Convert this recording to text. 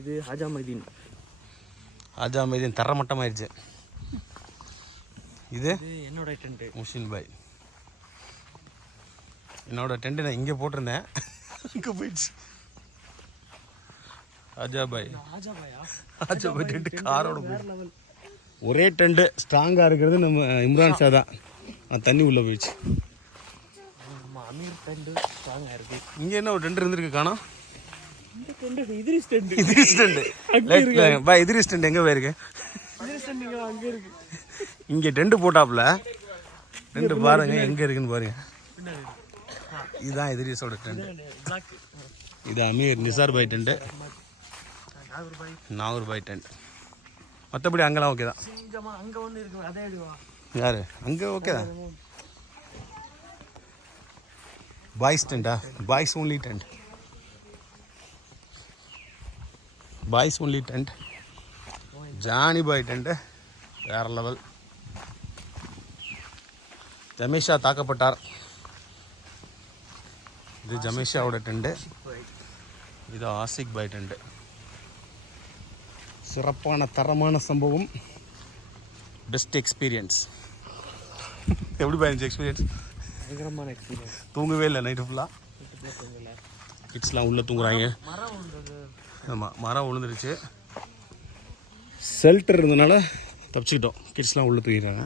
இது ஹாஜா மைதீன் தரமட்டமாயிடுச்சு. இது என்னோட டென்ட் முஷின் பாய். என்னோட டென்ட் நான் இங்கே போட்டிருந்தேன், இங்கே போயிடுச்சு. ஹாஜா பாய் டென்ட் காரோட போயிடுச்சு. ஒரே டென்ட் ஸ்ட்ராங்காக இருக்கிறது நம்ம இம்ரான் ஷா தான். தண்ணி உள்ளே போயிடுச்சு. அமீர் டென்ட் ஸ்ட்ராங்காக இருக்குது. இங்கே என்ன ஒரு டென்ட் இருந்திருக்கு காணோம். இதிரிஸ் டென்ட் எங்கே போயிருக்கு? இங்கே டென்ட் போட்டாப்புல. டென்ட் பாருங்க எங்கே இருக்குன்னு பாருங்க. இதுதான் இதிரிஸோட டென்ட். இது அமீர் நிசார் பாய் டென்ட், நாகூர் பாய் டென்ட். மற்றபடி அங்கெல்லாம் ஓகே தான். யாரு அங்கே ஓகே தான். பாய்ஸ் டென்ட்டா? Boys only tent. Boys only tent. Johnny bhai tent வேறு லெவல். ஜமேஷா தாக்கப்பட்டார். இது ஜமேஷாவோட டென்ட்டு. இது ஆசிக் பாய் டென்ட்டு. சிறப்பான தரமான சம்பவம். Best experience. எப்படி பாயிருந்துச்சு எக்ஸ்பீரியன்ஸ்? பயங்கரமான எக்ஸ்பீரியன்ஸ். தூங்கவே இல்லை நைட்டு ஃபுல்லாக. கிட்ஸ்லாம் உள்ளே தூங்குறாங்க. ஆமாம், மரம் விழுந்துருச்சு. ஷெல்டர் இருந்ததுனால தப்பிச்சுக்கிட்டோம். கிட்ஸ்லாம் உள்ளே தூங்கிடுறாங்க.